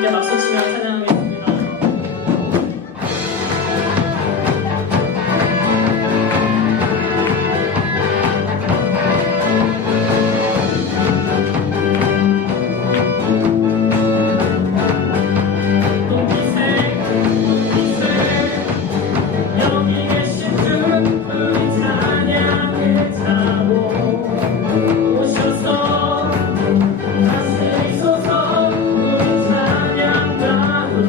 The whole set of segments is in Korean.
함께 박수 치며 찬양하겠습니다. 여기 계신 주 우리 찬양을 타고 오셔서 다스리소서 우리 찬양 가운데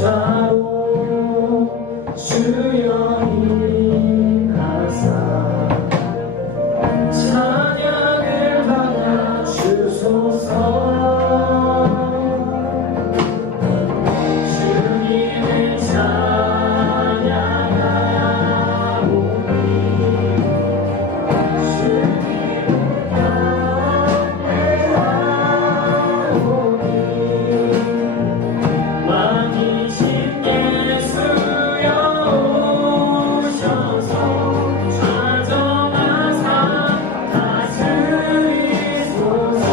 좌우 주여 인하사 찬양을 받아 주소서. 주님을 찬양하오니 주님을 경배하오니 왕이신 예수여 오셔서 좌정하사 다스리소서.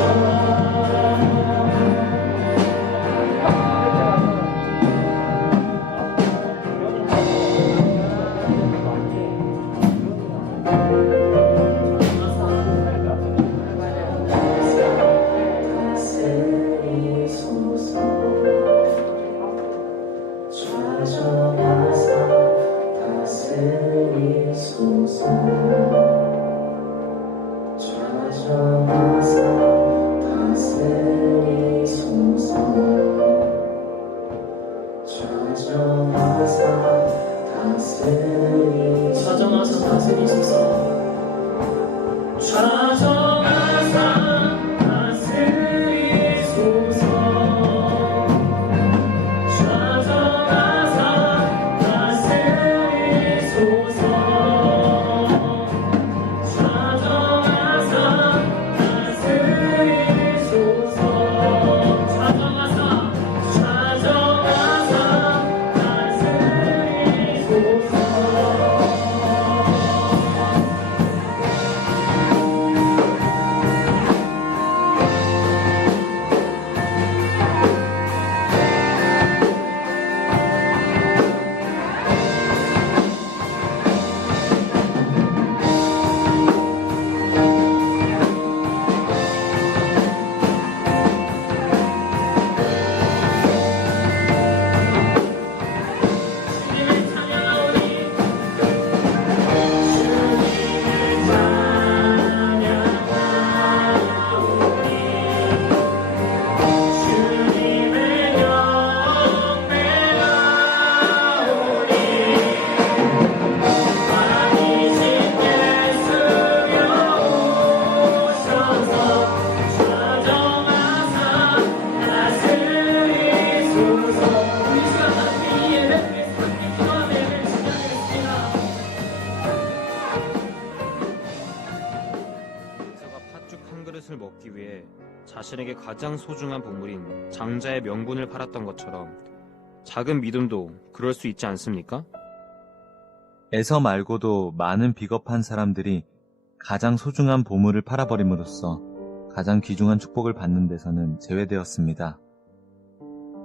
좌정하사 다스리소서. 좌정하사 다스리소서. 좌정하사 다스리소서. 좌정하사 다스리소서. 좌정하사 팥죽 먹기 위해 자신에게 가장 소중한 보물인 장자의 명분을 팔았던 것처럼 작은 믿음도 그럴 수 있지 않습니까? 에서 말고도 많은 비겁한 사람들이 가장 소중한 보물을 팔아버림으로써 가장 귀중한 축복을 받는 데서는 제외되었습니다.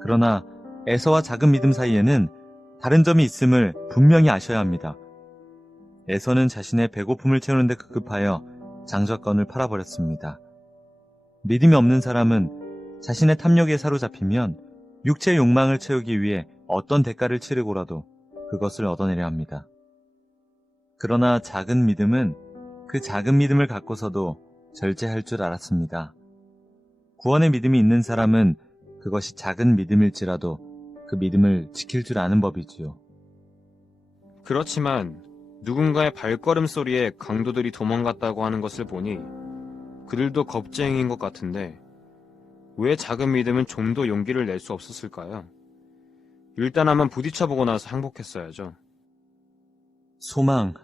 그러나 에서와 작은 믿음 사이에는 다른 점이 있음을 분명히 아셔야 합니다. 에서는 자신의 배고픔을 채우는 데 급급하여 장자권을 팔아버렸습니다. 믿음이 없는 사람은 자신의 탐욕에 사로잡히면 육체의 욕망을 채우기 위해 어떤 대가를 치르고라도 그것을 얻어내려 합니다. 그러나 작은 믿음은 그 작은 믿음을 갖고서도 절제할 줄 알았습니다. 구원의 믿음이 있는 사람은 그것이 작은 믿음일지라도 그 믿음을 지킬 줄 아는 법이지요. 그렇지만 누군가의 발걸음 소리에 강도들이 도망갔다고 하는 것을 보니 그들도 겁쟁이인 것 같은데 왜 작은 믿음은 좀 더 용기를 낼 수 없었을까요? 일단 한번 부딪혀보고 나서 항복했어야죠. 소망,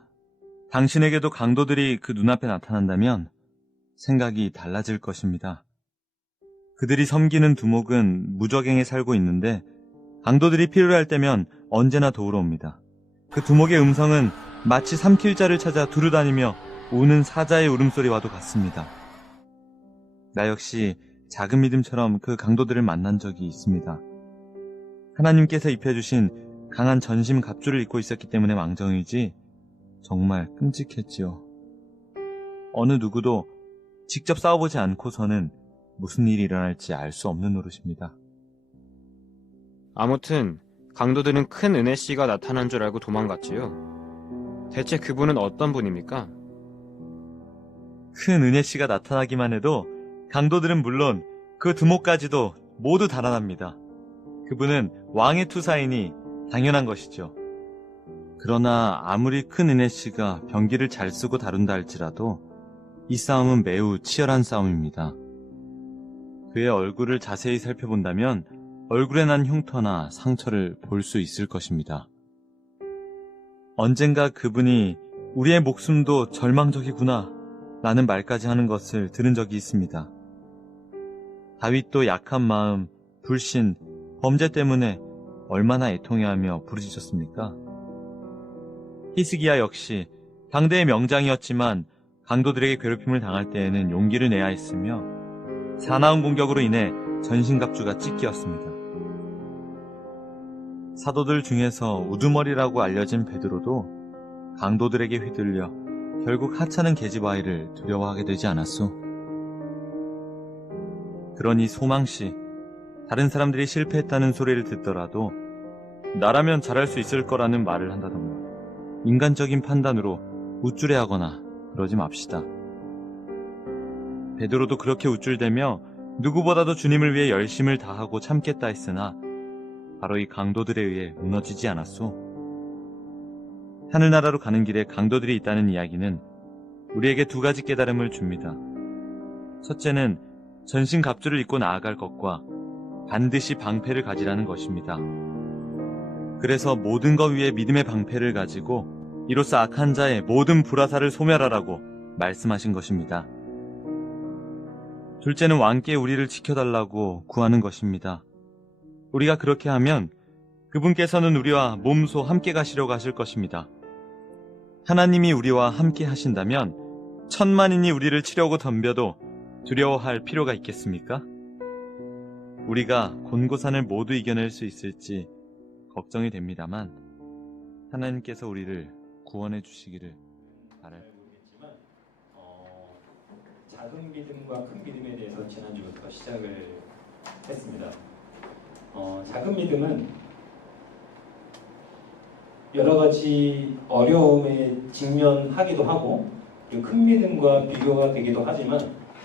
당신에게도 강도들이 그 눈앞에 나타난다면 생각이 달라질 것입니다. 그들이 섬기는 두목은 무적행에 살고 있는데 강도들이 필요로 할 때면 언제나 도우러 옵니다. 그 두목의 음성은 마치 삼킬 자를 찾아 두루다니며 우는 사자의 울음소리와도 같습니다. 나 역시 작은 믿음처럼 그 강도들을 만난 적이 있습니다. 하나님께서 입혀주신 강한 전심 갑주를 입고 있었기 때문에 망정이지 정말 끔찍했지요. 어느 누구도 직접 싸워보지 않고서는 무슨 일이 일어날지 알 수 없는 노릇입니다. 아무튼 강도들은 큰 은혜씨가 나타난 줄 알고 도망갔지요. 대체 그분은 어떤 분입니까? 큰 은혜씨가 나타나기만 해도 강도들은 물론 그 두목까지도 모두 달아납니다. 그분은 왕의 투사이니 당연한 것이죠. 그러나 아무리 큰 은혜씨가 병기를 잘 쓰고 다룬다 할지라도 이 싸움은 매우 치열한 싸움입니다. 그의 얼굴을 자세히 살펴본다면 얼굴에 난 흉터나 상처를 볼 수 있을 것입니다. 언젠가 그분이 우리의 목숨도 절망적이구나 라는 말까지 하는 것을 들은 적이 있습니다. 다윗도 약한 마음, 불신, 범죄 때문에 얼마나 애통해하며 부르짖었습니까? 히스기야 역시 당대의 명장이었지만 강도들에게 괴롭힘을 당할 때에는 용기를 내야 했으며 사나운 공격으로 인해 전신갑주가 찢기었습니다. 사도들 중에서 우두머리라고 알려진 베드로도 강도들에게 휘둘려 결국 하찮은 계집아이를 두려워하게 되지 않았소. 그러니 소망씨, 다른 사람들이 실패했다는 소리를 듣더라도 나라면 잘할 수 있을 거라는 말을 한다던가 인간적인 판단으로 우쭐해하거나 그러지 맙시다. 베드로도 그렇게 우쭐대며 누구보다도 주님을 위해 열심을 다하고 참겠다 했으나 바로 이 강도들에 의해 무너지지 않았소. 하늘나라로 가는 길에 강도들이 있다는 이야기는 우리에게 두 가지 깨달음을 줍니다. 첫째는 전신 갑주를 입고 나아갈 것과 반드시 방패를 가지라는 것입니다. 그래서 모든 것 위에 믿음의 방패를 가지고 이로써 악한 자의 모든 불화살을 소멸하라고 말씀하신 것입니다. 둘째는 왕께 우리를 지켜달라고 구하는 것입니다. 우리가 그렇게 하면 그분께서는 우리와 몸소 함께 가시려고 하실 것입니다. 하나님이 우리와 함께 하신다면 천만인이 우리를 치려고 덤벼도 두려워할 필요가 있겠습니까? 우리가 곤고산을 모두 이겨낼 수 있을지 걱정이 됩니다만 하나님께서 우리를 구원해 주시기를 바랄. 작은 믿음과 큰 믿음에 대해서 지난주부터 시작을 했습니다. 작은 믿음은 여러 가지 어려움에 직면하기도 하고 큰 믿음과 비교가 되기도 하지만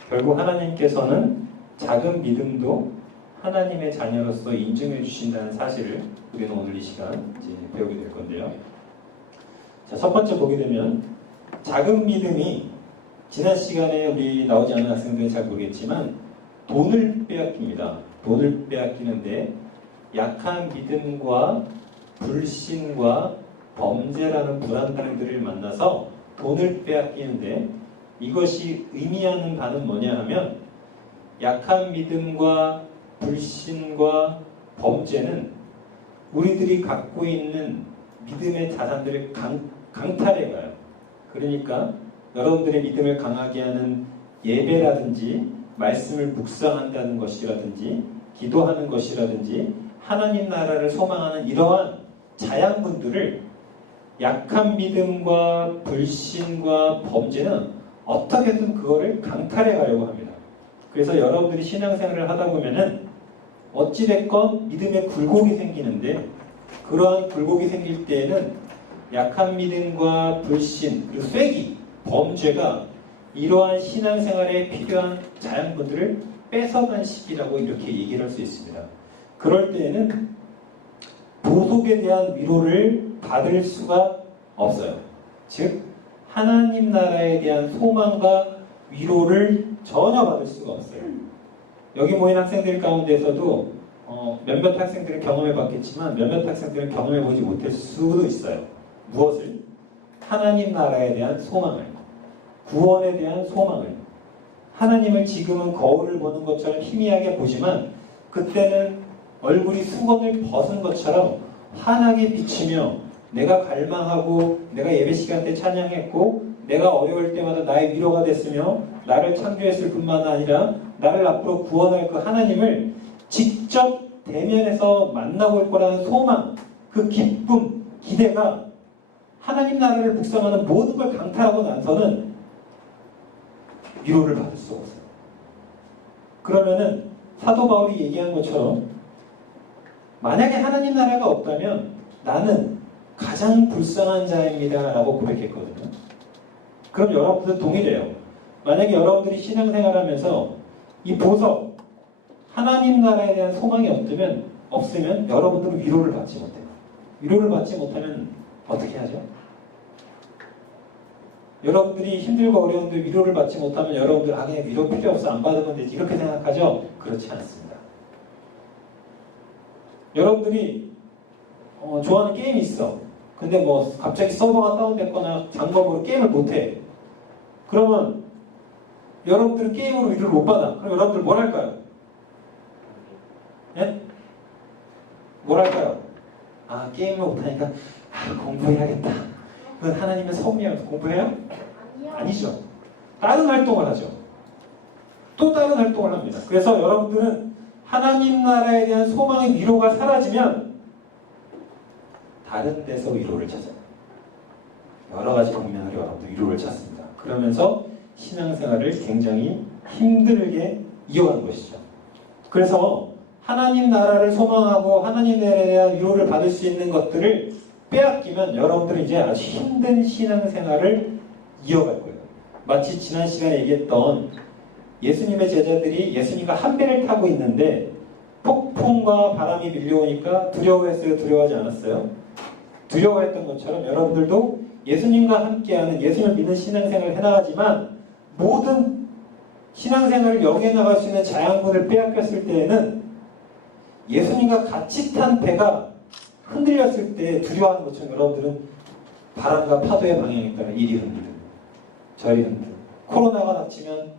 결국 하나님께서는 작은 믿음도 하나님의 자녀로서 인정해 주신다는 사실을 우리는 오늘 이 시간 이제 배우게 될 건데요. 자, 첫 번째 보게 되면 작은 믿음이 지난 시간에 우리 나오지 않은 학생들은 잘 모르겠지만 돈을 빼앗깁니다. 돈을 빼앗기는데 약한 믿음과 불신과 범죄라는 불안들을 만나서 돈을 빼앗기는데 이것이 의미하는 바는 뭐냐 하면 약한 믿음과 불신과 범죄는 우리들이 갖고 있는 믿음의 자산들을 강탈해 가요. 그러니까 여러분들의 믿음을 강하게 하는 예배라든지 말씀을 묵상한다는 것이라든지 기도하는 것이라든지 하나님 나라를 소망하는 이러한 자양분들을 약한 믿음과 불신과 범죄는 어떻게든 그거를 강탈해 가려고 합니다. 그래서 여러분들이 신앙생활을 하다 보면은 어찌됐건 믿음에 굴곡이 생기는데 그러한 굴곡이 생길 때에는 약한 믿음과 불신 그리고 쐐기 범죄가 이러한 신앙생활에 필요한 자양분들을 뺏어간 시기라고 이렇게 얘기를 할 수 있습니다. 그럴 때에는 보속에 대한 위로를 받을 수가 없어요. 즉 하나님 나라에 대한 소망과 위로를 전혀 받을 수가 없어요. 여기 모인 학생들 가운데서도 몇몇 학생들은 경험해 봤겠지만 몇몇 학생들은 경험해 보지 못할 수도 있어요. 무엇을? 하나님 나라에 대한 소망을, 구원에 대한 소망을. 하나님을 지금은 거울을 보는 것처럼 희미하게 보지만 그때는 얼굴이 수건을 벗은 것처럼 환하게 비치며 내가 갈망하고 내가 예배 시간 때 찬양했고 내가 어려울 때마다 나의 위로가 됐으며 나를 창조했을 뿐만 아니라 나를 앞으로 구원할 그 하나님을 직접 대면해서 만나볼 거라는 소망, 그 기쁨, 기대가 하나님 나라를 묵상하는 모든 걸 강탈하고 나서는 위로를 받을 수 없어요. 그러면은 사도 바울이 얘기한 것처럼 만약에 하나님 나라가 없다면 나는 가장 불쌍한 자입니다 라고 고백했거든요. 그럼 여러분들 동일해요. 만약에 여러분들이 신앙생활하면서 이 보석, 하나님 나라에 대한 소망이 없다면 없으면 여러분들은 위로를 받지 못해요. 위로를 받지 못하면 어떻게 하죠? 여러분들이 힘들고 어려운데 위로를 받지 못하면 여러분들 그냥 위로 필요 없어 안 받으면 되지 이렇게 생각하죠? 그렇지 않습니다. 여러분들이 좋아하는 게임이 있어. 근데 뭐 갑자기 서버가 다운됐거나 점검으로 게임을 못해. 그러면 여러분들은 게임으로 위로를 못 받아. 그럼 여러분들 뭘 할까요? 예? 뭘 할까요? 게임을 못하니까 공부해야겠다. 그건 하나님의 섭리야. 공부해요? 아니죠. 다른 활동을 하죠. 또 다른 활동을 합니다. 그래서 여러분들은 하나님 나라에 대한 소망의 위로가 사라지면 다른 데서 위로를 찾아요. 여러 가지 방면으로 여러분들 위로를 찾습니다. 그러면서 신앙생활을 굉장히 힘들게 이어가는 것이죠. 그래서 하나님 나라를 소망하고 하나님 나라에 대한 위로를 받을 수 있는 것들을 빼앗기면 여러분들은 이제 아주 힘든 신앙생활을 이어갈 거예요. 마치 지난 시간에 얘기했던 예수님의 제자들이 예수님과 한 배를 타고 있는데 폭풍과 바람이 밀려오니까 두려워했어요? 두려워하지 않았어요? 두려워했던 것처럼 여러분들도 예수님과 함께하는 예수님을 믿는 신앙생활을 해나가지만 모든 신앙생활을 영위해 나갈 수 있는 자양분을 빼앗겼을 때에는 예수님과 같이 탄 배가 흔들렸을 때 두려워하는 것처럼 여러분들은 바람과 파도의 방향에 따라 이리 흔들고 저리 흔들고 코로나가 닥치면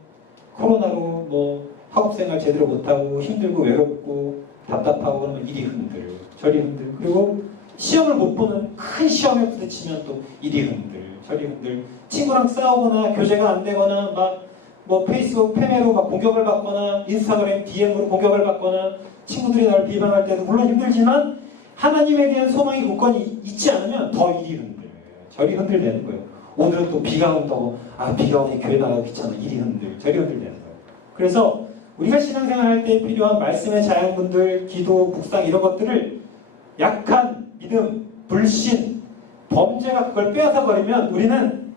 코로나로 뭐 학업생활 제대로 못하고 힘들고 외롭고 답답하고 그러면 이리 흔들고 저리 흔들고 그리고 시험을 못 보는 큰 시험에 부딪히면 또 이리 흔들 저리 흔들 친구랑 싸우거나 교제가 안 되거나 막 뭐 페이스북 페메로 막 공격을 받거나 인스타그램 DM으로 공격을 받거나 친구들이 나를 비방할 때도 물론 힘들지만 하나님에 대한 소망이 굳건히 있지 않으면 더 이리 흔들 저리 흔들 되는 거예요. 오늘은 또 비가 온다고 비가 오니 교회 나가기 귀찮아 이리 흔들 저리 흔들 되는 거예요. 그래서 우리가 신앙생활 할 때 필요한 말씀의 자양분들 기도 묵상 이런 것들을 약한 믿음 불신 범죄가 그걸 빼앗아 버리면 우리는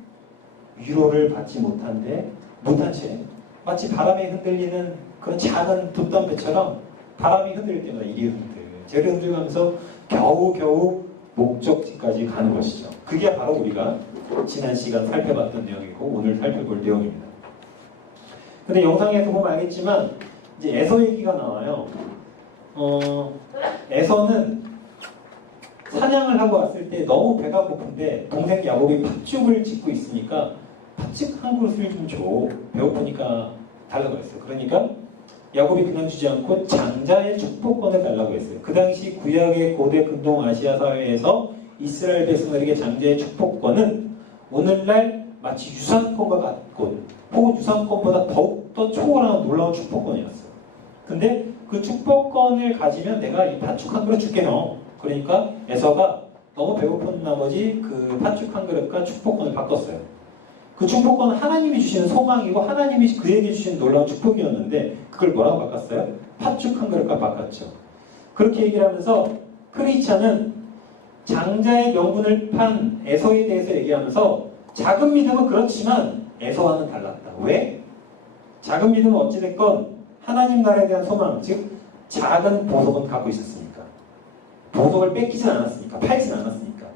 위로를 받지 못한 채 마치 바람에 흔들리는 그런 작은 돛담배처럼 바람이 흔들릴 때마다 이리 흔들 저리 흔들면서 겨우겨우 목적지까지 가는 것이죠. 그게 바로 우리가 지난 시간 살펴봤던 내용이고 오늘 살펴볼 내용입니다. 근데 영상에서 보면 알겠지만 이제 에서 얘기가 나와요. 에서는 사냥을 하고 왔을 때 너무 배가 고픈데 동생 야곱이 팥죽을 짓고 있으니까 팥죽 한 그릇을 좀 줘. 배고프니까 달라고 했어요. 그러니까 야곱이 그냥 주지 않고 장자의 축복권을 달라고 했어요. 그 당시 구약의 고대 근동 아시아 사회에서 이스라엘 백성들에게 장자의 축복권은 오늘날 마치 유산권과 같고 혹은 유산권보다 더욱더 초월한 놀라운 축복권이었어요. 근데 그 축복권을 가지면 내가 이 팥죽 한 그릇 줄게 너. 그러니까 에서가 너무 배고픈 나머지 그 팥죽 한 그릇과 축복권을 바꿨어요. 그 축복권은 하나님이 주시는 소망이고 하나님이 그에게 주시는 놀라운 축복이었는데 그걸 뭐라고 바꿨어요? 팥죽 한 그릇과 바꿨죠. 그렇게 얘기를 하면서 크리스찬은 장자의 명분을 판 에서에 대해서 얘기하면서 작은 믿음은 그렇지만 에서와는 달랐다. 왜? 작은 믿음은 어찌됐건 하나님 나라에 대한 소망, 즉 작은 보석은 갖고 있었으니까. 보석을 뺏기진 않았으니까. 팔진 않았으니까.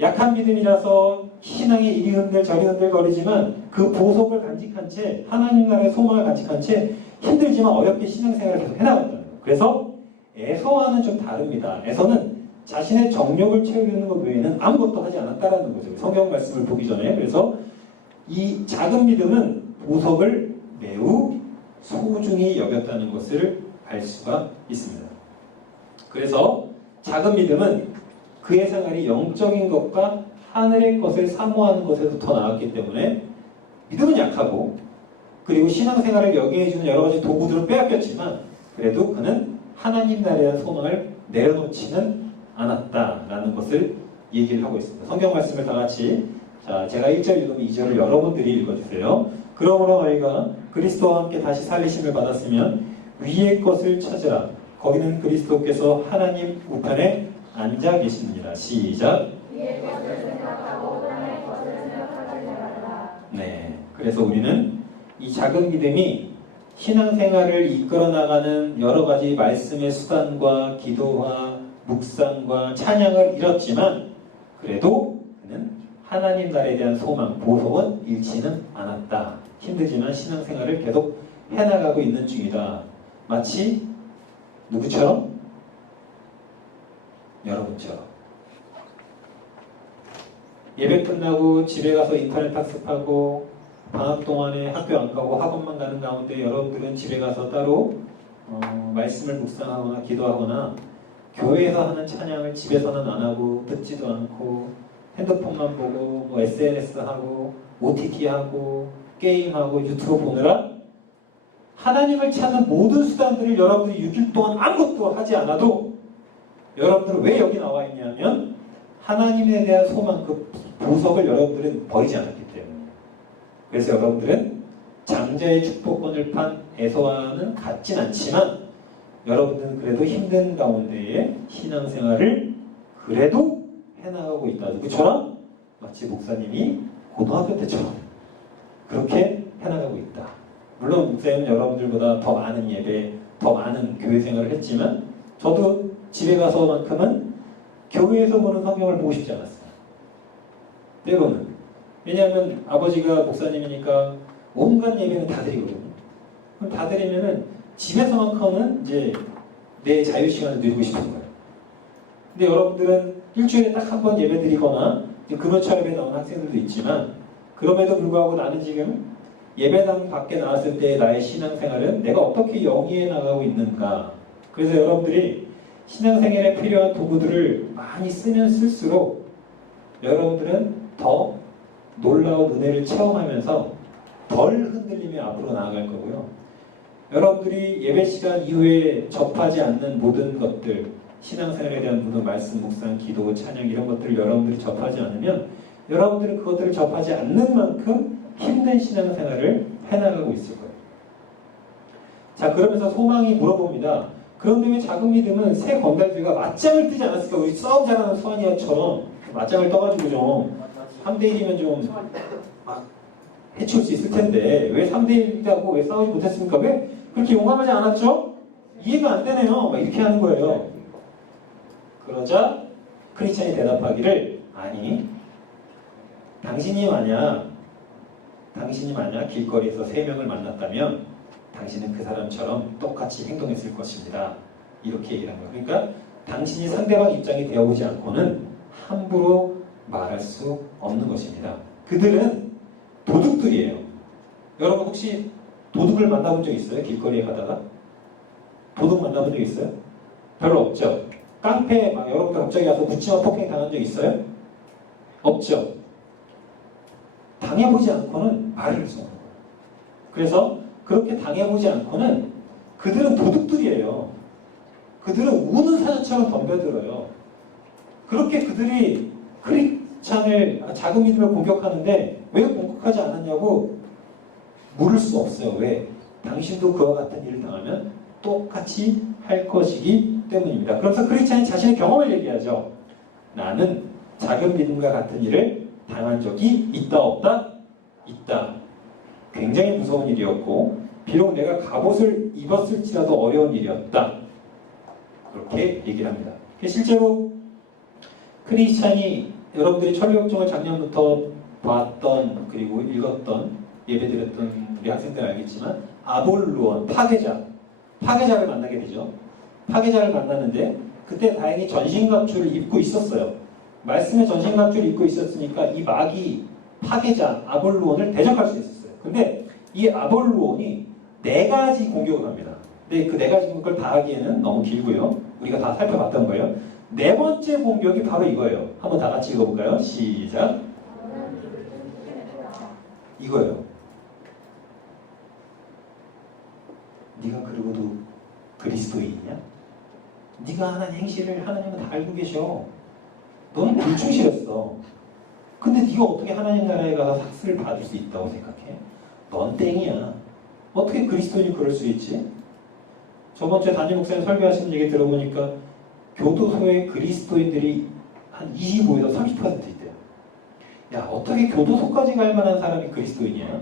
약한 믿음이라서 신앙이 이리 흔들 저리 흔들거리지만 그 보석을 간직한 채 하나님 나라의 소망을 간직한 채 힘들지만 어렵게 신앙생활을 계속 해나갔다는 거예요. 그래서 에서와는 좀 다릅니다. 에서는 자신의 정욕을 채우려는 것 외에는 아무것도 하지 않았다라는 거죠. 성경 말씀을 보기 전에. 그래서 이 작은 믿음은 보석을 매우 소중히 여겼다는 것을 알 수가 있습니다. 그래서 작은 믿음은 그의 생활이 영적인 것과 하늘의 것을 사모하는 것에서 더 나았기 때문에 믿음은 약하고 그리고 신앙생활을 여기에 주는 여러 가지 도구들은 빼앗겼지만 그래도 그는 하나님 나라에 대한 소망을 내려놓지는 않았다라는 것을 얘기를 하고 있습니다. 성경 말씀을 다 같이 제가 1절 읽으면 2절을 여러분들이 읽어주세요. 그러므로 너희가 그리스도와 함께 다시 살리심을 받았으면 위의 것을 찾으라. 거기는 그리스도께서 하나님 우편에 앉아 계시느니라. 시작. 네. 그래서 우리는 이 작은 믿음이 신앙생활을 이끌어 나가는 여러 가지 말씀의 수단과 기도와 묵상과 찬양을 잃었지만 그래도 그는 하나님 나라에 대한 소망, 보석은 잃지는 않았다. 힘들지만 신앙생활을 계속 해나가고 있는 중이다. 마치 누구처럼? 여러분처럼. 예배 끝나고 집에 가서 인터넷 학습하고 방학 동안에 학교 안 가고 학원만 가는 가운데 여러분들은 집에 가서 따로 말씀을 묵상하거나 기도하거나 교회에서 하는 찬양을 집에서는 안 하고 듣지도 않고 핸드폰만 보고 뭐 SNS 하고 OTT 하고 게임하고 유튜브 보느라 하나님을 찾는 모든 수단들을 여러분들이 6일 동안 아무것도 하지 않아도 여러분들은 왜 여기 나와 있냐면 하나님에 대한 소망, 그 보석을 여러분들은 버리지 않았기 때문에. 그래서 여러분들은 장자의 축복권을 판 에서와는 같진 않지만 여러분들은 그래도 힘든 가운데에 신앙생활을 그래도 해나가고 있다. 누구처럼? 마치 목사님이 고등학교 때처럼 그렇게 해나가고 있다. 물론 목사님은 여러분들보다 더 많은 예배, 더 많은 교회 생활을 했지만 저도 집에 가서만큼은 교회에서 보는 성경을 보고 싶지 않았어요. 때로는. 왜냐하면 아버지가 목사님이니까 온갖 예배는 다 드리거든요. 그럼 다 드리면은 집에서만큼은 이제 내 자유시간을 누리고 싶은 거예요. 근데 여러분들은 일주일에 딱 한 번 예배 드리거나 금요철에 나오는 학생들도 있지만 그럼에도 불구하고 나는 지금 예배당 밖에 나왔을 때 나의 신앙생활은 내가 어떻게 영위해 나가고 있는가. 그래서 여러분들이 신앙생활에 필요한 도구들을 많이 쓰면 쓸수록 여러분들은 더 놀라운 은혜를 체험하면서 덜 흔들림에 앞으로 나아갈 거고요. 여러분들이 예배 시간 이후에 접하지 않는 모든 것들, 신앙생활에 대한 모든 말씀, 묵상, 기도, 찬양 이런 것들을 여러분들이 접하지 않으면 여러분들은 그것들을 접하지 않는 만큼 힘든 신앙생활을 해나가고 있을 거예요. 자, 그러면서 소망이 물어봅니다. 그런데 왜 작은 믿음은 새 건달들과 맞짱을 뜨지 않았을까? 우리 싸움 잘하는 수아니아처럼 맞짱을 떠가지고 좀 3대1이면 좀 해치울 수 있을 텐데 왜 3대1이라고 왜 싸우지 못했습니까? 왜 그렇게 용감하지 않았죠? 이해가 안 되네요. 막 이렇게 하는 거예요. 그러자 크리스찬이 대답하기를 아니 당신이 만약 길거리에서 3명을 만났다면 당신은 그 사람처럼 똑같이 행동했을 것입니다. 이렇게 얘기를 한 거예요. 그러니까 당신이 상대방 입장이 되어보지 않고는 함부로 말할 수 없는 것입니다. 그들은 도둑들이에요. 여러분 혹시 도둑을 만나본 적 있어요? 길거리에 가다가? 도둑 만나본 적 있어요? 별로 없죠? 깡패에 막 여러분들 갑자기 가서 묻지마 폭행 당한 적 있어요? 없죠? 당해보지 않고는 말을 할 수 없는 거예요. 그래서 그렇게 당해보지 않고는 그들은 도둑들이에요. 그들은 우는 사자처럼 덤벼들어요. 그렇게 그들이 크리스찬을 작은 믿음을 공격하는데 왜 공격하지 않았냐고 물을 수 없어요. 왜? 당신도 그와 같은 일을 당하면 똑같이 할 것이기 때문입니다. 그러면서 크리스찬이 자신의 경험을 얘기하죠. 나는 작은 믿음과 같은 일을 당한 적이 있다 없다? 있다. 굉장히 무서운 일이었고 비록 내가 갑옷을 입었을지라도 어려운 일이었다. 그렇게 얘기를 합니다. 실제로 크리스찬이 여러분들이 천리역정을 작년부터 봤던 그리고 읽었던 예배드렸던 우리 학생들 알겠지만 아볼루온 파괴자를 만나게 되죠. 파괴자를 만나는데 그때 다행히 전신갑주를 입고 있었어요. 말씀의 전신갑주를 입고 있었으니까 이 마귀 파괴자 아볼루온을 대적할 수 있었어요. 근데 이 아볼루온이 4가지 공격을 합니다. 근데 그 4가지 공격을 다 하기에는 너무 길고요. 우리가 다 살펴봤던 거예요. 4번째 공격이 바로 이거예요. 한번 다 같이 읽어볼까요? 시작. 이거예요. 네가 그러고도 그리스도인이냐? 네가 하는 행실을 하나님은 다 알고 계셔. 너는 불충실했어. 근데 네가 어떻게 하나님 나라에 가서 삭스를 받을 수 있다고 생각해? 넌 땡이야. 어떻게 그리스도인이 그럴 수 있지? 저번 주에 담임 목사님 설교하시는 얘기 들어보니까 교도소에 그리스도인들이 한 25에서 30% 있대요. 야, 어떻게 교도소까지 갈 만한 사람이 그리스도인이야?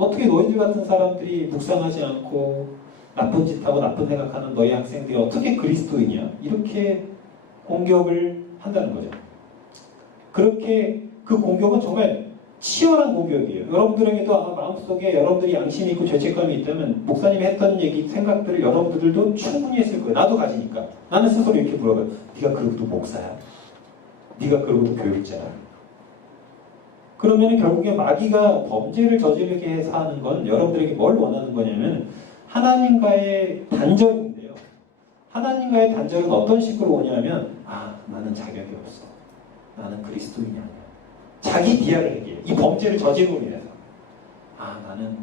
어떻게 너희들 같은 사람들이 묵상하지 않고 나쁜 짓 하고 나쁜 생각하는 너희 학생들이 어떻게 그리스도이냐? 이렇게 공격을 한다는 거죠. 그렇게 그 공격은 정말 치열한 공격이에요. 여러분들에게도 아마 마음속에 여러분들이 양심이 있고 죄책감이 있다면 목사님이 했던 얘기, 생각들을 여러분들도 충분히 했을 거예요. 나도 가지니까. 나는 스스로 이렇게 물어봐요. 네가 그러고도 목사야? 네가 그러고도 교육자야? 그러면 결국에 마귀가 범죄를 저지르게 해서 하는 건 여러분들에게 뭘 원하는 거냐면 하나님과의 단절인데요. 하나님과의 단절은 어떤 식으로 오냐면 나는 자격이 없어. 나는 그리스도인이 아니야. 자기 비하를 얘기해요. 이 범죄를 저지르고 인해서 나는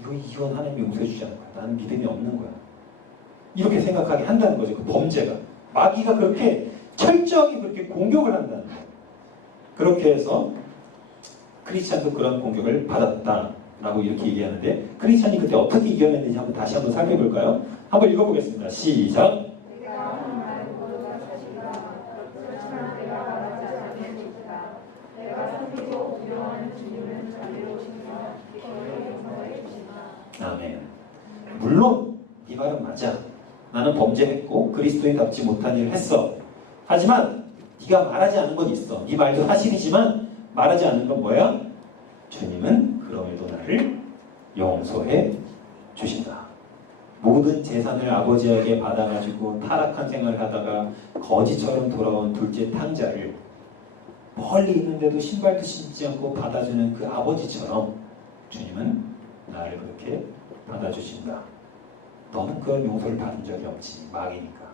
이건 하나님이 용서해 주지 않을 거야. 나는 믿음이 없는 거야. 이렇게 생각하게 한다는 거죠. 그 범죄가. 마귀가 그렇게 철저하게 그렇게 공격을 한다는 거예요. 그렇게 해서 크리스찬도 그런 공격을 받았다라고 이렇게 얘기하는데 크리스찬이 그때 어떻게 이겨냈는지 다시 한번 살펴볼까요? 한번 읽어보겠습니다. 시작. 아멘. 물론 이 말은 맞아. 나는 범죄했고 그리스도인답지 못한 일을 했어. 하지만 네가 말하지 않은 건 있어. 네 말도 사실이지만 말하지 않는 건 뭐야? 주님은 그럼에도 나를 용서해 주신다. 모든 재산을 아버지에게 받아가지고 타락한 생활을 하다가 거지처럼 돌아온 둘째 탕자를 멀리 있는데도 신발도 신지 않고 받아주는 그 아버지처럼 주님은 나를 그렇게 받아주신다. 너는 그런 용서를 받은 적이 없지. 마귀니까.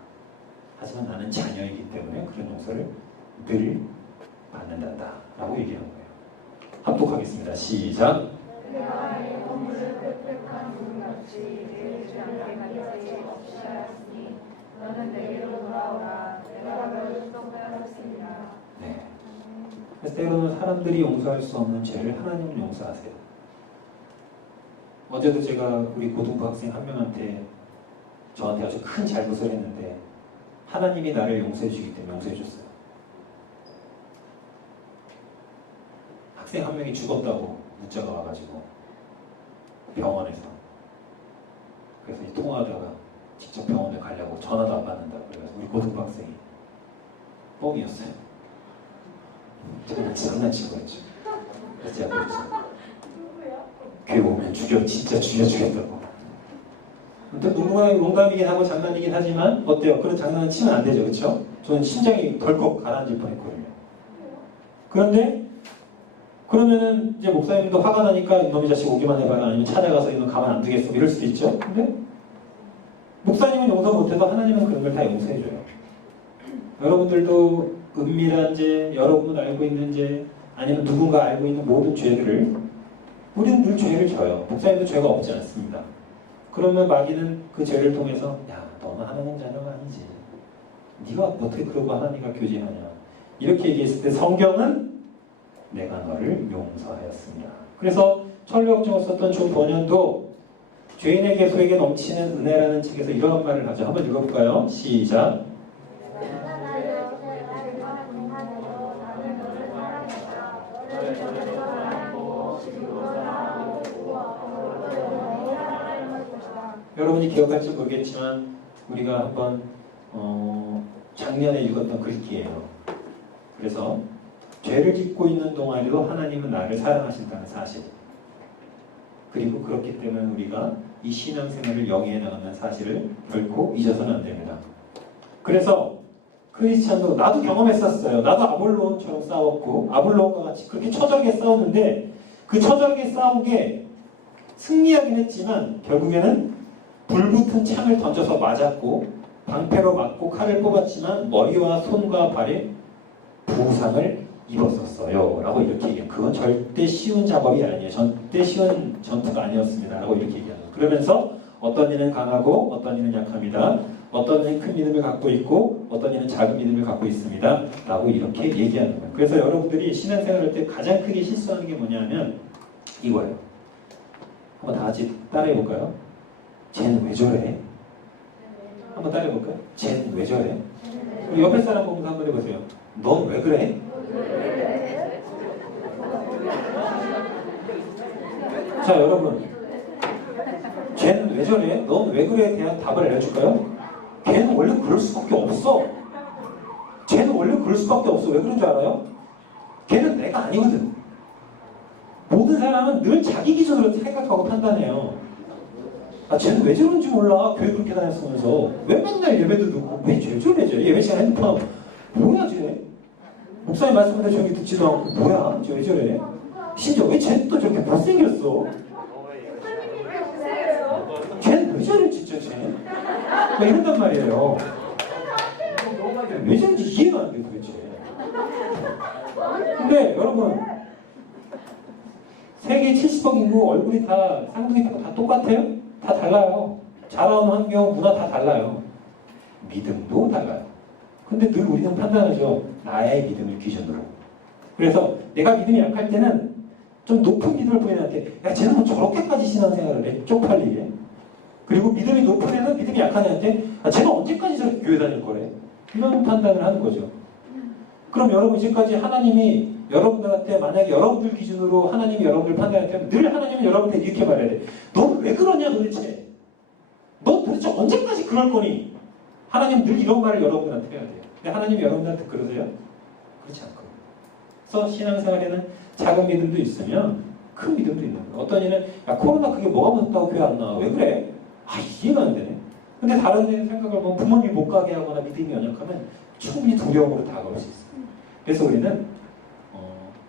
하지만 나는 자녀이기 때문에 그런 용서를 늘 받는단다. 라고 얘기한 거예요. 합독하겠습니다. 시작. 내가 내 허물을 빽빽한 구름같이 내 주양에 가지 없이 하였으니 너는 내게로 돌아오라. 내가 너를 속죄하였습니다. 네. 그래서 때로는 사람들이 용서할 수 없는 죄를 하나님은 용서하세요. 어제도 제가 우리 고등부 학생 한 명한테 저한테 아주 큰 잘못을 했는데 하나님이 나를 용서해 주기 때문에 용서해 줬어요. 학생 한 명이 죽었다고 문자가 와가지고 병원에서 그래서 통화하다가 직접 병원에 가려고 전화도 안 받는다고 그래서 우리 고등부 학생이 뻥이었어요. 제가 장난친 거였죠. 그래서 제가 그랬죠. 교회 오면 진짜 죽여주겠다고. 아무튼 농담이긴 하고 장난이긴 하지만 어때요? 그런 장난은 치면 안 되죠. 그렇죠? 저는 심장이 덜컥 가라앉을 뻔했거든요. 그런데 그러면은 이제 목사님도 화가 나니까 이놈의 자식 오기만 해봐라 아니면 찾아가서 이놈 가만 안 두겠어 이럴 수도 있죠. 근데 목사님은 용서 못해도 하나님은 그런 걸 다 용서해줘요. 여러분들도 은밀한 죄, 여러분은 알고 있는 죄 아니면 누군가 알고 있는 모든 죄들을 우리는 늘 죄를 져요. 목사님도 죄가 없지 않습니다. 그러면 마귀는 그 죄를 통해서 너는 하나님 자녀가 아니지. 네가 어떻게 그러고 하나님과 교제하냐. 이렇게 얘기했을 때 성경은 내가 너를 용서하였습니다. 그래서 천류역정을 썼던 조 번연도 죄인에게 소에게 넘치는 은혜라는 책에서 이런 말을 하죠. 한번 읽어볼까요? 시작. 여러분이 기억할지 모르겠지만 우리가 한번 작년에 읽었던 글귀예요. 그래서 죄를 짓고 있는 동안에도 하나님은 나를 사랑하신다는 사실, 그리고 그렇기 때문에 우리가 이 신앙생활을 영위해 나가는 사실을 결코 잊어서는 안 됩니다. 그래서 크리스찬도 나도 경험했었어요. 나도 아볼론처럼 싸웠고 아볼론과 같이 그렇게 처절하게 싸웠는데 그 처절하게 싸운 게 승리하긴 했지만 결국에는 불붙은 창을 던져서 맞았고 방패로 맞고 칼을 뽑았지만 머리와 손과 발에 부상을 입었었어요 라고 이렇게 얘기해요. 그건 절대 쉬운 작업이 아니에요. 절대 쉬운 전투가 아니었습니다 라고 이렇게 얘기합니다. 그러면서 어떤 이는 강하고 어떤 이는 약합니다. 어떤 이는 큰 믿음을 갖고 있고 어떤 이는 작은 믿음을 갖고 있습니다 라고 이렇게 얘기하는 거예요. 그래서 여러분들이 신앙생활 할 때 가장 크게 실수하는 게 뭐냐면 이거예요. 한번 다 같이 따라해 볼까요? 쟤는 왜 저래? 한번 따라해 볼까요? 쟤는 왜 저래? 우리 옆에 사람 보면서 한번 해보세요. 넌 왜 그래? 자, 그래 대한 답을 알려줄까요? 걔는 원래 그럴 수밖에 없어. 쟤는 원래 그럴 수밖에 없어. 왜 그런 줄 알아요? 걔는 내가 아니거든. 모든 사람은 늘 자기 기준으로 생각하고 판단해요. 아, 쟤는 왜 저런지 몰라. 교회 그렇게 다녔으면서. 왜 맨날 예배도 듣고, 왜 저래? 예배 시간 핸드폰 하고. 뭐야, 쟤? 목사님 말씀인데 저기 듣지도 않고, 뭐야? 쟤 왜 저래? 심지어 왜 쟤는 또 저렇게 못생겼어? 쟤는 왜 저래, 진짜 쟤? 막 이런단 말이에요. 왜 저런지 이해가 안 돼, 도대체. 근데 여러분, 세계 70억 인구 얼굴이 다 쌍둥이 다 똑같아요? 다 달라요. 자라온 환경, 문화 다 달라요. 믿음도 달라요. 근데 늘 우리는 판단하죠. 나의 믿음을 기준으로. 그래서 내가 믿음이 약할 때는 좀 높은 믿음을 보이는 애한테 야, 쟤는 뭐 저렇게까지 신앙생활을 해? 쪽팔리게. 그리고 믿음이 높은 애는 믿음이 약한 애한테 아, 쟤는 언제까지 저렇게 교회 다닐 거래? 이런 판단을 하는 거죠. 그럼 여러분 이제까지 하나님이 여러분들한테 만약에 여러분들 기준으로 하나님이 여러분들 판단할 때는 늘 하나님은 여러분한테 이렇게 말해야 돼. 넌 왜 그러냐 도대체? 넌 도대체 언제까지 그럴 거니? 하나님은 늘 이런 말을 여러분들한테 해야 돼요. 근데 하나님이 여러분들한테 그러세요? 그렇지 않고. 그래서 신앙생활에는 작은 믿음도 있으면 큰 믿음도 있는 거예요. 어떤 이는 야 코로나 그게 뭐가 무섭다고 교회 안 나와. 왜 그래? 아 이해가 안 되네. 근데 다른 데 생각을 보면 부모님이 못 가게 하거나 믿음이 연약하면 충분히 두려움으로 다가올 수 있어요. 그래서 우리는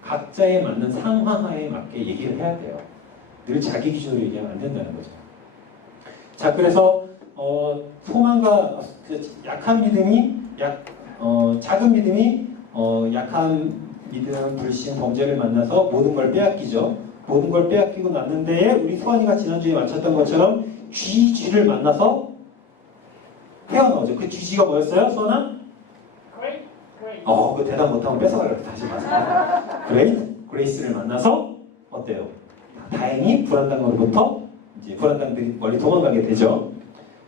각자에 맞는 상황하에 맞게 얘기를 해야 돼요. 늘 자기 기준으로 얘기하면 안 된다는 거죠. 자, 그래서 소망과 약한 믿음이 작은 믿음이 약한 믿음, 불신, 범죄를 만나서 모든 걸 빼앗기죠. 모든 걸 빼앗기고 났는 데에 우리 소환이가 지난주에 마쳤던 것처럼 쥐를 만나서 헤어나오죠. 그 쥐가 뭐였어요? 소환아? 그 대답 못하면 뺏어가려고 다시 말씀드려요. 그레이스를 만나서 어때요? 다행히 불안당으로부터 이제 불안당들이 멀리 도망가게 되죠.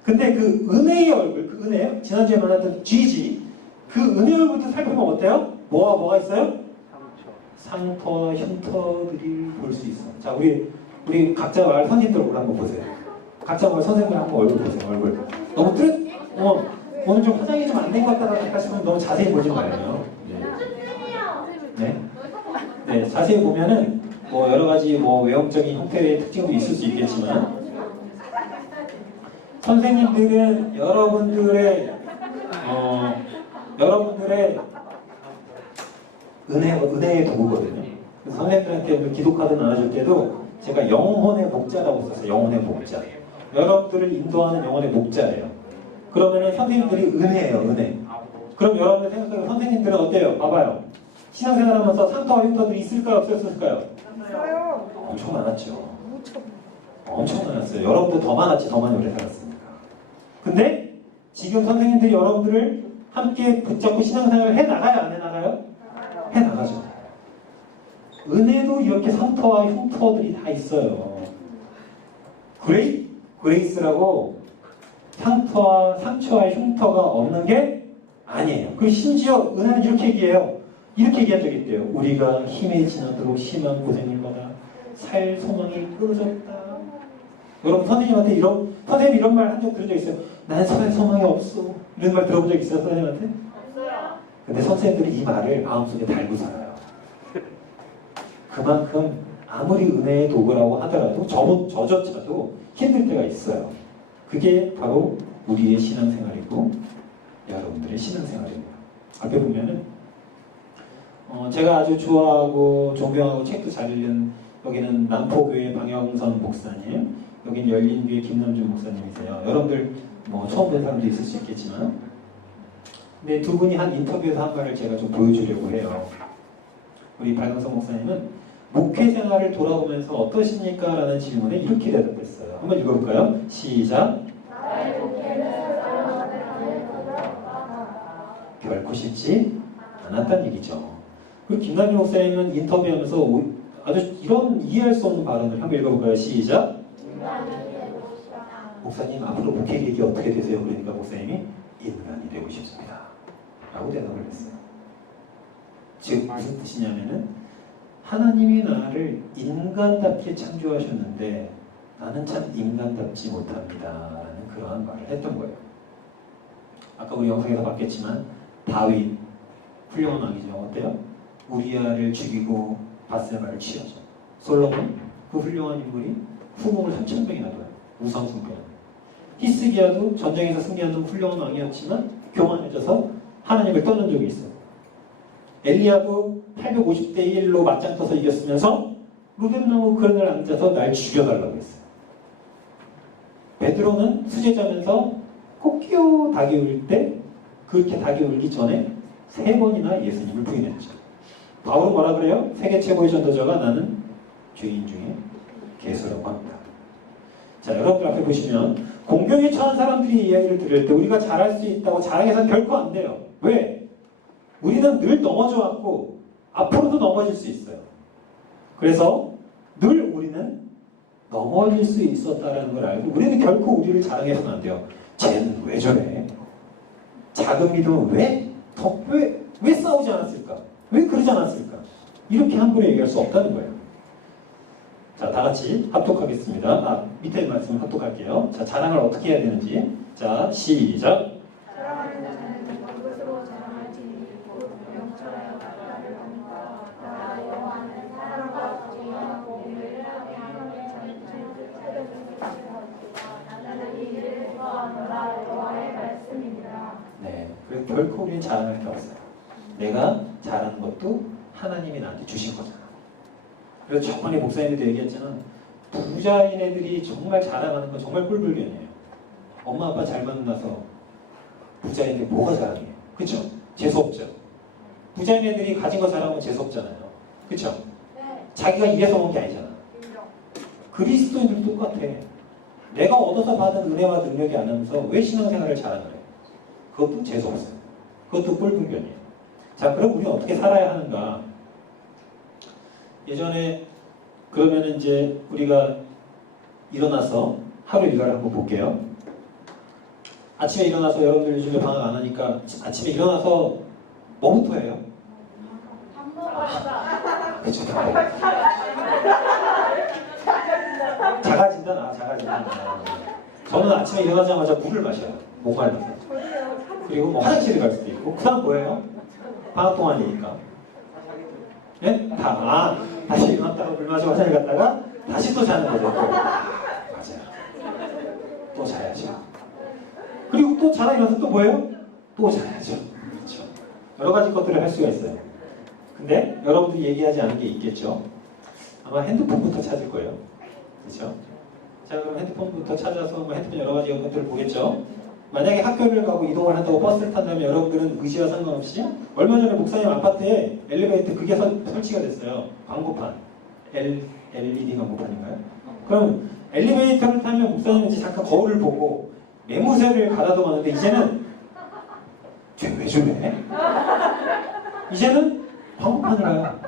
근데 그 은혜의 얼굴, 그 은혜, 지난주에 만났던 쥐지, 그 은혜의 얼굴부터 살펴보면 어때요? 뭐가 있어요? 상처와 흉터들이 볼 수 있어. 자, 우리 각자 말 선생님들 얼굴 한번 보세요. 각자 말 선생님들 한번 얼굴 보세요. 얼굴. 너무 오늘 좀 화장이 좀 안 된 것 같다 싶으면 너무 자세히 보지 말아요. 네, 자세히 보면은 뭐 여러 가지 뭐 외형적인 형태의 특징도 있을 수 있겠지만 선생님들은 여러분들의 은혜의 도구거든요. 그래서 선생님들한테 기도 카드 나눠줄 때도 제가 영혼의 목자라고 썼어요. 영혼의 목자. 여러분들을 인도하는 영혼의 목자예요. 그러면은 선생님들이 은혜예요, 은혜. 그럼 여러분들 생각하면 선생님들은 어때요? 봐봐요. 신앙생활하면서 상처와 흉터들이 있을까요, 없었을까요? 있어요. 엄청 많았죠. 엄청 많았어요. 여러분들 더 많았지, 더 많이 오래 살았으니까. 근데 지금 선생님들이 여러분들을 함께 붙잡고 신앙생활을 해나가요, 안 해나가요? 해나가죠. 은혜도 이렇게 상처와 흉터들이 다 있어요. 그레이스라고 상처와 흉터가 없는 게 아니에요. 그리고 심지어 은혜는 이렇게 얘기해요. 이렇게 얘기한 적이 있대요. 우리가 힘에 지나도록 심한 고생을 받아 살 소망이 끊어졌다. 여러분 선생님이 이런 말 한 적 들은 적 있어요? 난 살 소망이 없어. 이런 말 들어본 적 있어요, 선생님한테? 없어요. 근데 선생님들이 이 말을 마음속에 달고 살아요. 그만큼 아무리 은혜의 도구라고 하더라도 저조차도 힘들 때가 있어요. 그게 바로 우리의 신앙생활이고 여러분들의 신앙생활입니다. 앞에 보면은 제가 아주 좋아하고 존경하고 책도 잘 읽는 여기는 남포교회 방영선 목사님, 여기는 열린교회 김남준 목사님이세요. 여러분들 뭐 처음 뵌 사람도 있을 수 있겠지만 근데 두 분이 한 인터뷰에서 한 말을 제가 좀 보여주려고 해요. 우리 방영선 목사님은 목회 생활을 돌아보면서 어떠십니까? 라는 질문에 이렇게 대답했어요. 한번 읽어볼까요? 시작. 결코 쉽지 않았다는 얘기죠. 그리고 김남준 목사님은 인터뷰하면서 아주 이런 이해할 수 없는 발언을 한번 읽어볼까요? 시작. 목사님 앞으로 목회 계획이 어떻게 되세요? 그러니까 목사님이 인간이 되고 싶습니다. 라고 대답을 했어요. 즉 무슨 뜻이냐면은 하나님이 나를 인간답게 창조하셨는데 나는 참 인간답지 못합니다. 라는 그러한 말을 했던 거예요. 아까 우리 영상에서 봤겠지만 다윗 훌륭한 왕이죠. 어때요? 우리아를 죽이고 바세바를 취하죠. 솔로몬 그 훌륭한 인물이 후궁을 3,000명이나 둬요. 우상숭배하는. 히스기야도 전쟁에서 승리하는 훌륭한 왕이었지만 교만해져서 하나님을 떠난 적이 있어요. 엘리야도 850대 1로 맞짱 떠서 이겼으면서 루벤나무 그런을 앉아서 날 죽여달라고 했어요. 베드로는 수제자면서 꽃기호 닭이 울 때 그렇게 닭이 울기 전에 3번이나 예수님을 부인했죠. 바울은 뭐라 그래요? 세계 최고의 전도자가 나는 죄인 중에 괴수라고 합니다. 자, 여러분들 앞에 보시면 공경에 처한 사람들이 이야기를 들을 때 우리가 잘할 수 있다고 자랑해서는 결코 안 돼요. 왜? 우리는 늘 넘어져 왔고 앞으로도 넘어질 수 있어요. 그래서 늘 우리는 넘어질 수 있었다는 걸 알고 우리는 결코 우리를 자랑해서는 안 돼요. 쟤는 왜 저래? 작은 믿음은 왜 싸우지 않았을까? 왜 그러지 않았을까? 이렇게 함부로 얘기할 수 없다는 거예요. 자, 다 같이 합독하겠습니다. 밑에 말씀을 합독할게요. 자, 자랑을 어떻게 해야 되는지. 자, 시작. 사랑하는 자는 이것으로 자랑할지니 곧 명철하여 나라를 하니까 나 여호와는 사랑과 정의와 공의를 하나님의 전체를 찾아주시리라. 나는 이 일을 좋아하노라. 여호와의 말씀이니라. 네, 그래서 결코 우리는 자랑할 게 없어요. 내가 잘하는 것도 하나님이 나한테 주신 거잖아. 그래서 저번에 목사님도 얘기했잖아. 부자인 애들이 정말 자랑하는 건 정말 꿀불견이에요. 엄마 아빠 잘 만나서 부자인 애들 뭐가 자랑해요? 그쵸? 재수없죠? 부자인 애들이 가진 거 자랑하면 재수없잖아요. 그쵸? 자기가 일해서 온 게 아니잖아. 그리스도인들도 똑같아. 내가 얻어서 받은 은혜와 능력이 안 하면서 왜 신앙생활을 자랑을 해? 그것도 재수없어요. 그것도 꿀불견이에요. 자, 그럼 우리는 어떻게 살아야 하는가? 예전에 그러면 이제 우리가 일어나서 하루 일과를 한번 볼게요. 아침에 일어나서 여러분들 요즘에 방학 안 하니까 아침에 일어나서 뭐부터 해요? 밥 먹었다. 그쵸? 자가진단? 아, 자가진단. 저는 아침에 일어나자마자 물을 마셔요. 목말라서. 그리고 뭐 화장실을 갈 수도 있고. 그 다음 뭐예요? 방학 동안이니까. 예? 다시 일어났다가 물 마시고 화장실 갔다가 다시 또 자는 거죠. 또. 맞아요. 또 자야죠. 그리고 또 자다 일어나서 또 뭐예요? 또 자야죠. 그렇죠. 여러 가지 것들을 할 수가 있어요. 근데 여러분들이 얘기하지 않은 게 있겠죠. 아마 핸드폰부터 찾을 거예요. 그렇죠? 자, 그럼 핸드폰부터 찾아서 뭐 핸드폰 여러 가지 것들을 보겠죠. 만약에 학교를 가고 이동을 한다고 버스를 탄다면 여러분들은 의지와 상관없이 얼마 전에 목사님 아파트에 엘리베이터 그게 설치가 됐어요. 광고판. LED 광고판인가요? 그럼 엘리베이터를 타면 목사님은 이제 잠깐 거울을 보고 매무새를 가다듬었는데 이제는 왜 저래? 이제는 광고판을 해요.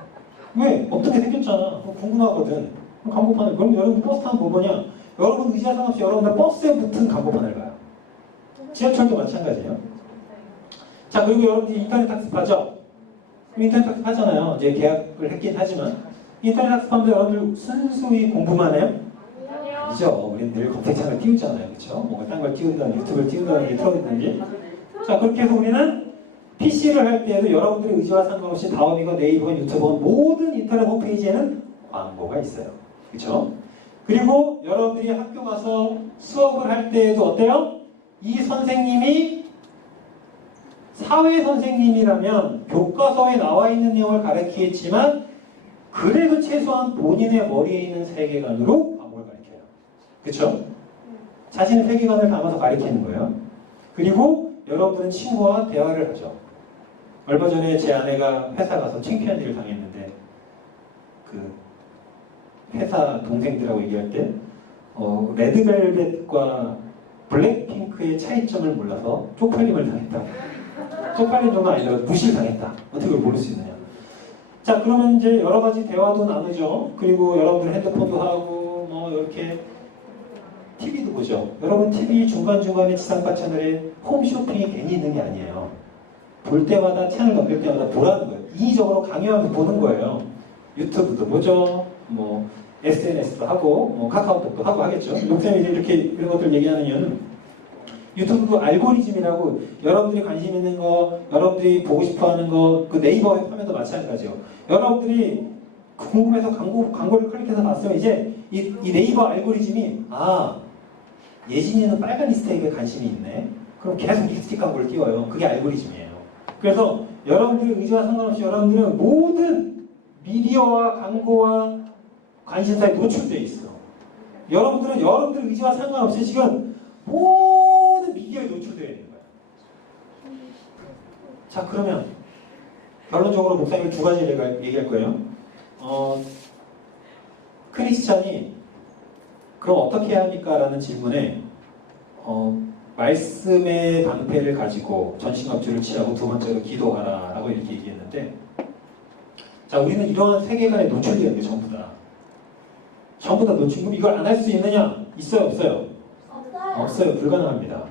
왜? 어떻게 생겼잖아. 궁금하거든. 광고판을. 그럼 여러분 버스 타면 뭐 보냐? 여러분 의지와 상관없이 여러분들 버스에 붙은 광고판을 봐요. 지하철도 마찬가지예요. 자, 그리고 여러분들이 인터넷 학습하죠? 인터넷 학습하잖아요. 이제 계약을 했긴 하지만 인터넷 학습하면서 여러분들 순수히 공부만 해요? 아니죠. 우리는 늘 검색창을 띄우잖아요. 그렇죠? 뭔가 딴 걸 띄운다든지 유튜브를 띄운다든지 틀어듣든지. 자, 그렇게 해서 우리는 PC를 할 때에도 여러분들의 의지와 상관없이 다음이건 네이버건 유튜브건 모든 인터넷 홈페이지에는 광고가 있어요. 그렇죠? 그리고 여러분들이 학교 가서 수업을 할 때에도 어때요? 이 선생님이 사회 선생님이라면 교과서에 나와 있는 내용을 가르치겠지만 그래도 최소한 본인의 머리에 있는 세계관으로 과목을 가르쳐요. 그렇죠? 자신의 세계관을 담아서 가르치는 거예요. 그리고 여러분들은 친구와 대화를 하죠. 얼마 전에 제 아내가 회사 가서 창피한 일을 당했는데 그 회사 동생들하고 얘기할 때 레드벨벳과 블랙핑크의 차이점을 몰라서 쪽팔림을 당했다. 쪽팔림 정도 아니라 무시를 당했다. 어떻게 그걸 모를 수 있느냐. 자, 그러면 이제 여러 가지 대화도 나누죠. 그리고 여러분들 핸드폰도 하고 뭐 이렇게 TV도 보죠. 여러분 TV 중간중간에 지상파 채널에 홈쇼핑이 괜히 있는 게 아니에요. 볼 때마다 채널 넘길 때마다 보라는 거예요. 인위적으로 강요하면서 보는 거예요. 유튜브도 보죠. 뭐 SNS도 하고 뭐 카카오톡도 하고 하겠죠. 목사님이 이렇게 이런 것들 얘기하는 이유는 유튜브 알고리즘이라고 여러분들이 관심 있는 거, 여러분들이 보고 싶어하는 거, 그 네이버 화면도 마찬가지요. 여러분들이 궁금해서 광고를 클릭해서 봤으면 이제 이 네이버 알고리즘이 예진이는 빨간 리스트에 관심이 있네. 그럼 계속 립스틱 광고를 띄워요. 그게 알고리즘이에요. 그래서 여러분들의 의지와 상관없이 여러분들은 모든 미디어와 광고와 관심사에 노출되어 있어. 여러분들은 여러분들 의지와 상관없이 지금 모든 미디어에 노출되어 있는 거야. 자, 그러면 결론적으로 목사님이 두 가지 얘기할 거예요. 크리스찬이 그럼 어떻게 해야 합니까? 라는 질문에 말씀의 방패를 가지고 전신갑주를 취하고 두 번째로 기도하라 라고 이렇게 얘기했는데, 자, 우리는 이러한 세계관에 노출되는 게 전부 다 노출. 그럼 이걸 안 할 수 있느냐? 있어요, 없어요? 없어요. 불가능합니다.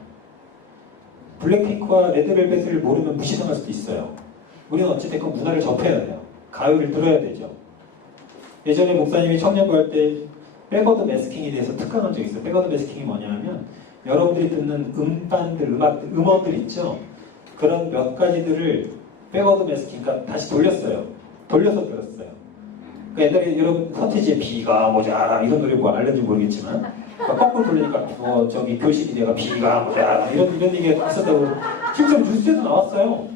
블랙핑크와 레드벨벳을 모르면 무시당할 수도 있어요. 우리는 어찌됐건 문화를 접해야 돼요. 가요를 들어야 되죠. 예전에 목사님이 청년부 할 때 백워드 매스킹에 대해서 특강한 적이 있어요. 백워드 매스킹이 뭐냐면 여러분들이 듣는 음원들 있죠. 그런 몇 가지들을 백워드 매스킹, 그러니까 다시 돌렸어요. 돌려서 들었어요. 그러니까 옛날에 여러분 서태지의 비가 모자라 이런 노래 뭐 알는지 모르겠지만 거꾸로 돌리니까 교식이 내가 비가 모자라 이런 얘기가 있었다고 실제로 뉴스에도 나왔어요.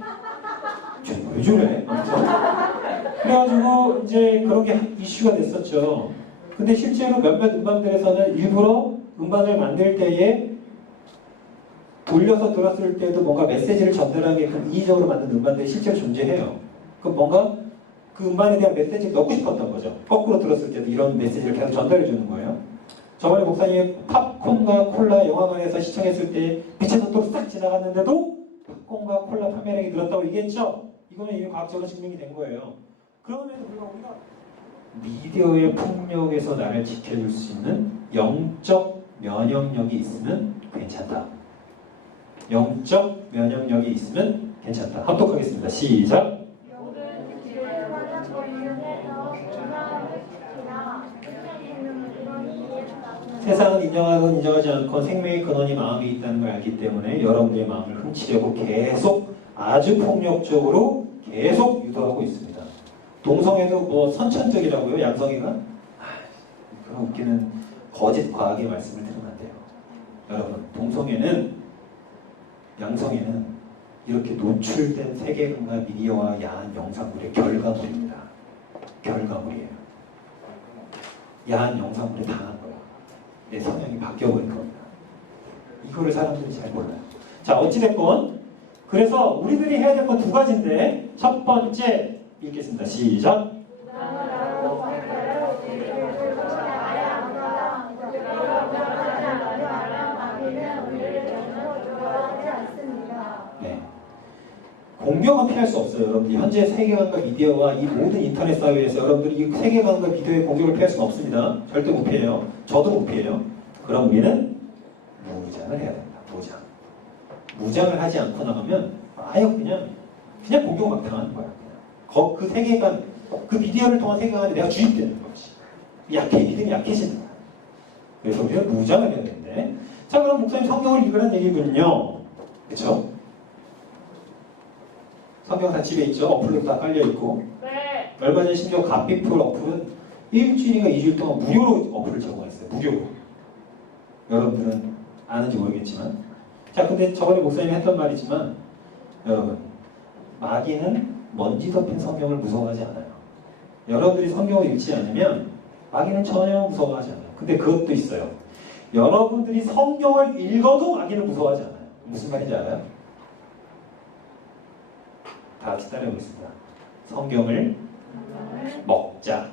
왜 저래? 아무튼 그래가지고 이제 그런 게 이슈가 됐었죠. 근데 실제로 몇몇 음반들에서는 일부러 음반을 만들 때에 돌려서 들었을 때도 뭔가 메시지를 전달하게끔 인위적으로 만든 음반들이 실제로 존재해요. 그럼 뭔가 그 음반에 대한 메시지를 넣고 싶었던 거죠. 거꾸로 들었을 때도 이런 메시지를 계속 전달해 주는 거예요. 저번에 목사님이 팝콘과 콜라 영화관에서 시청했을 때 빛의 속도로 싹 지나갔는데도 팝콘과 콜라 판매량이 늘었다고 얘기했죠. 이거는 이미 과학적으로 증명이 된 거예요. 그럼에도 불구하고 우리가 미디어의 폭력에서 나를 지켜줄 수 있는 영적 면역력이 있으면 괜찮다. 영적 면역력이 있으면 괜찮다. 합독하겠습니다. 시작. 세상은 인정하건 인정하지 않건 생명의 근원이 마음에 있다는 걸 알기 때문에 여러분들의 마음을 훔치려고 계속 아주 폭력적으로 계속 유도하고 있습니다. 동성애도 뭐 선천적이라고요? 양성애가? 그런 웃기는 거짓 과학의 말씀을 들으면 안 돼요. 여러분, 동성애는 양성애는 이렇게 노출된 세계관과 미디어와 야한 영상물의 결과물입니다. 결과물이에요. 야한 영상물에 당한 거야. 내 성향이 바뀌어버린 겁니다. 이거를 사람들이 잘 몰라요. 자, 어찌됐건 그래서 우리들이 해야 될 건 두 가지인데, 첫 번째 읽겠습니다. 시작. 네. 공격은 피할 수 없어요. 여러분들이 현재 세계관과 미디어와 이 모든 인터넷 사회에서 여러분들이 이 세계관과 미디어의 공격을 피할 수는 없습니다. 절대 못 피해요. 저도 못 피해요. 그럼 우리는 무장을 해야 된다. 무장을 하지 않고 나가면 아예 그냥 공격 막 당하는 거야. 그 세계관, 그 미디어를 통한 세계관에 내가 주입되는 거지. 믿음이 약해지는 거야. 그래서 우리는 무장을 해야 되는데, 자, 그럼 목사님 성경을 읽으라는 얘기군요. 그렇죠? 성경 다 집에 있죠? 어플로 다 깔려있고. 네. 얼마 전에 심지어 갓비풀 어플은 일주일인가 2주일 동안 무료로 어플을 제공했어요. 무료로. 여러분들은 아는지 모르겠지만. 자, 근데 저번에 목사님이 했던 말이지만, 여러분, 마귀는 먼지 덮인 성경을 무서워하지 않아요. 여러분들이 성경을 읽지 않으면 마귀는 전혀 무서워하지 않아요. 근데 그것도 있어요. 여러분들이 성경을 읽어도 마귀는 무서워하지 않아요. 무슨 말인지 알아요? 다 같이 따라해보겠습니다. 성경을 먹자.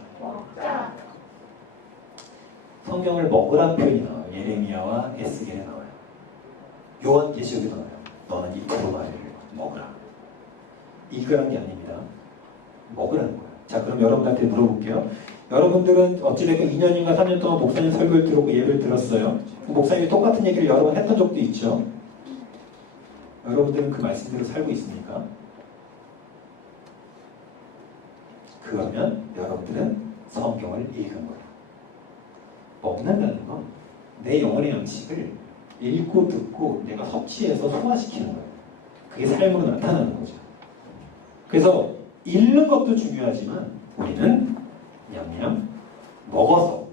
성경을 먹으란 표현이 나와요. 예레미야와 에스겔에 나와요. 요한계시록에 나와요. 너는 이 두루마리를 먹으라. 읽으란 게 아닙니다. 먹으라는 거예요. 자, 그럼 여러분한테 물어볼게요. 여러분들은 어찌됐건 2년인가 3년 동안 목사님 설교를 들었고 예배를 들었어요. 목사님이 똑같은 얘기를 여러 번 했던 적도 있죠. 여러분들은 그 말씀대로 살고 있습니까? 그러면 여러분들은 성경을 읽은 거예요. 먹는다는 건 내 영혼의 양식을 읽고 듣고 내가 섭취해서 소화시키는 거예요. 그게 삶으로 나타나는 거죠. 그래서 읽는 것도 중요하지만 우리는 냠냠 먹어서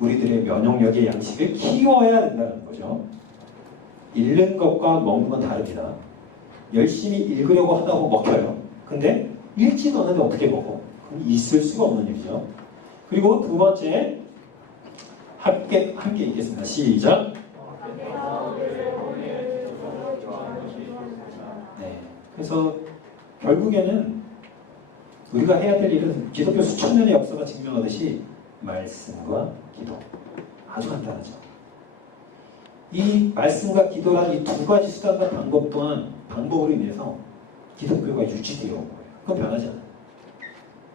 우리들의 면역력의 양식을 키워야 된다는 거죠. 읽는 것과 먹는 건 다릅니다. 열심히 읽으려고 하다 보면 먹혀요. 근데 읽지도 않는데 어떻게 먹어? 그럼 있을 수가 없는 일이죠. 그리고 두 번째, 함께 읽겠습니다. 시작. 네. 그래서 결국에는 우리가 해야 될 일은 기독교 수천 년의 역사가 증명하듯이 말씀과 기도. 아주 간단하죠. 이 말씀과 기도란 이 두 가지 수단과 방법 또한 방법으로 인해서 기독교가 유지되어 온 거예요. 그건 변하지 않아요.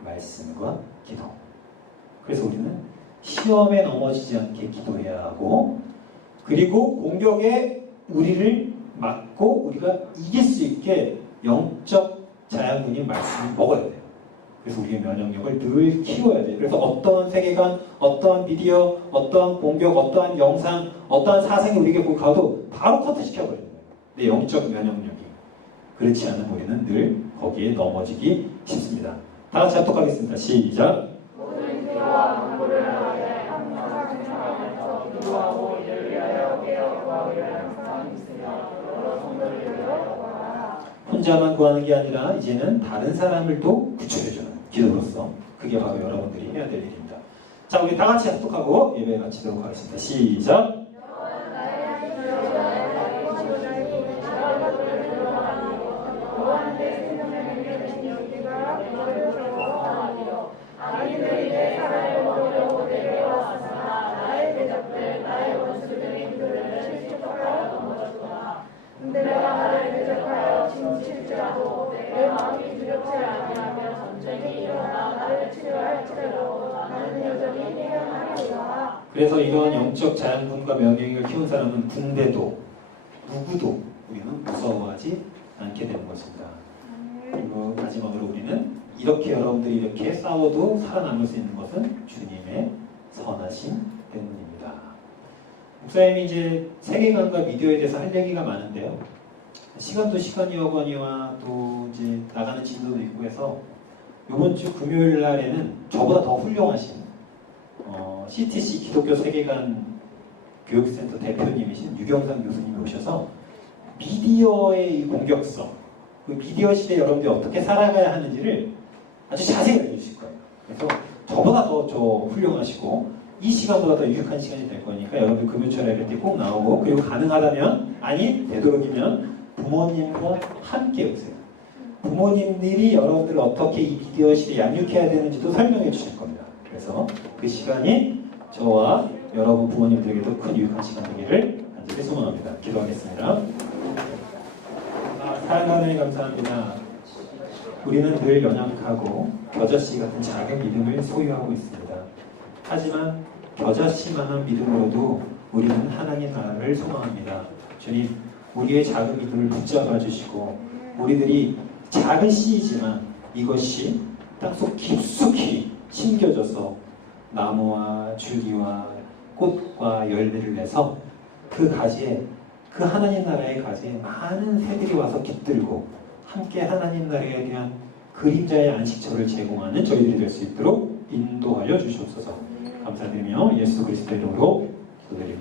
말씀과 기도. 그래서 우리는 시험에 넘어지지 않게 기도해야 하고, 그리고 공격에 우리를 막고 우리가 이길 수 있게 영적 자양분인 말씀을 먹어야 돼요. 그래서 우리의 면역력을 늘 키워야 돼요. 그래서 어떠한 세계관, 어떠한 미디어, 어떠한 공격, 어떠한 영상, 어떠한 사상이 우리에게 가도 바로 커트시켜버리는 거예요. 내 영적 면역력이. 그렇지 않은 우리는 늘 거기에 넘어지기 쉽습니다. 다 같이 합독하겠습니다. 시작. 모든 기도와 간구를 하되 항상 생각하면서 기도하고 이를 위하여 깨어구하고 항상 있으며 여러 성도를 위하여 구하라. 혼자만 구하는 게 아니라 이제는 다른 사람을 또 구출해주는 기도로서, 그게 바로 여러분들이 해야 될 일입니다. 자, 우리 다 같이 합독하고 예배 마치도록 하겠습니다. 시작. 내가 나를 대적하여 진칠지라도 내 마음이 두렵지 아니하며 전쟁이 일어나 나를 치료할지라도 나는 여전히 해양하리라. 그래서 이런 영적 자양분과 명령력을 키운 사람은 군대도 누구도 우리는 무서워하지 않게 되는 것입니다. 그리고 마지막으로 우리는 이렇게 여러분들이 이렇게 싸워도 살아남을 수 있는 것은 주님의 선하심 때문입니다. 목사님이 이제 세계관과 미디어에 대해서 할 얘기가 많은데요. 시간도 시간이어거니와 또 이제 나가는 진도도 있고 해서 이번 주 금요일 날에는 저보다 더 훌륭하신 CTC 기독교 세계관 교육센터 대표님이신 유경상 교수님이 오셔서 미디어의 이 공격성, 그 미디어 시대에 여러분들이 어떻게 살아가야 하는지를 아주 자세히 알려주실 거예요. 그래서 저보다 더 훌륭하시고 이 시간보다 더 유익한 시간이 될 거니까 여러분들 금요철에 이렇게 꼭 나오고, 그리고 가능하다면, 아니 되도록이면 부모님과 함께 오세요. 부모님들이 여러분들을 어떻게 이 미디어 시대에 양육해야 되는지도 설명해 주실 겁니다. 그래서 그 시간이 저와 여러분 부모님들에게도 큰 유익한 시간 되기를 간절히 소망합니다. 기도하겠습니다. 사랑하는 하나님 감사합니다. 우리는 늘 연약하고 겨자씨 같은 작은 믿음을 소유하고 있습니다. 하지만 겨자씨만한 믿음으로도 우리는 하나님 나라를 소망합니다. 주님, 우리의 작은 믿음을 붙잡아 주시고, 우리들이 작은 씨이지만 이것이 땅속 깊숙이 심겨져서 나무와 줄기와 꽃과 열매를 내서 그 가지에, 그 하나님 나라의 가지에 많은 새들이 와서 깃들고 함께 하나님 나라에 대한 그림자의 안식처를 제공하는 저희들이 될 수 있도록 인도하여 주시옵소서. 감사드리며 예수 그리스도의 이름으로 기도드립니다.